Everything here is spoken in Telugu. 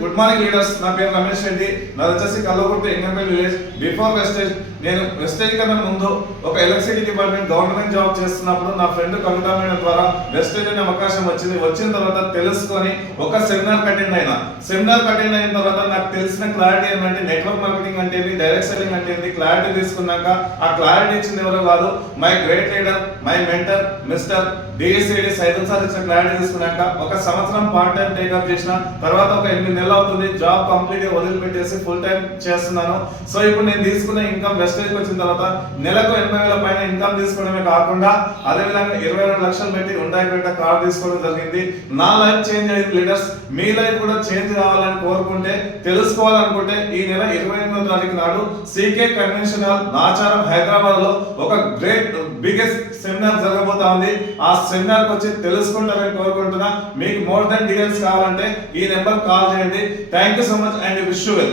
Good morning leaders. నా పేరు రమేష్ రెడ్డి. నాది వచ్చేసి Kalwakurthy Engampalli village. Before Vestige నేను వెస్టేజ్ కన్నా ముందు ఒక ఎలక్ట్రిసిటీ డిపార్ట్మెంట్ గవర్నమెంట్ జాబ్ చేస్తున్నప్పుడు నా ఫ్రెండ్ కవిత మేడం ద్వారా వెస్టేజ్ అనే అవకాశం వచ్చింది. వచ్చిన తర్వాత తెలుసుకొని ఒక సెమినార్ అటెండ్ అయినా. సెమినార్ అటెండ్ అయిన తర్వాత నాకు తెలిసిన క్లారిటీ ఏంటంటే నెట్వర్క్ మార్కెటింగ్ అంటే ఏంటి, డైరెక్ట్ సెల్లింగ్ అంటే ఏంటి, క్లారిటీ తీసుకున్నాక ఆ క్లారిటీ ఇచ్చింది ఎవరో కాదు, my great leader, my mentor mister డిఎస్సిడి Saidul sir ఇచ్చిన క్లారిటీ తీసుకున్నాక ఒక సంవత్సరం పార్ట్ టైం టేకప్ చేసిన తర్వాత ఒక 8 నెలలు అవుతుంది జాబ్ కంప్లీట్ గా వదిలిపెట్టేసి ఫుల్ టైం చేస్తున్నాను. సో ఇప్పుడు నేను తీసుకున్న ఇన్కమ్ వెస్టేజ్ వచ్చిన తర్వాత నెలకు 80,000 పైన ఇన్కమ్ తీసుకోవడమే కాకుండా అదే విధంగా 22 లక్షలు పెట్టి ఉండాయిపేట కార్ తీసుకోవడం జరిగింది. నా లైఫ్ చేంజ్ అయింది లీడర్స్. మీ లైఫ్ కూడా చేంజ్ కావాలని కోరుకుంటే, తెలుసుకోవాలనుకుంటే ఈ నెల 28వ తారీఖు నాడు CK convention hall Nacharam Hyderabad లో ఒక గ్రేట్ బిగ్గెస్ట్ సెమినార్ జరగబోతా ఉంది. ఆ సెమినార్ కి వచ్చి తెలుసుకుంటారని కోరుకుంటున్నా. మీకు మోర్ దెన్ డీటెయిల్స్ కావాలంటే ఈ నెంబర్ కాల్ చేయండి. Thank you so much and wish you well.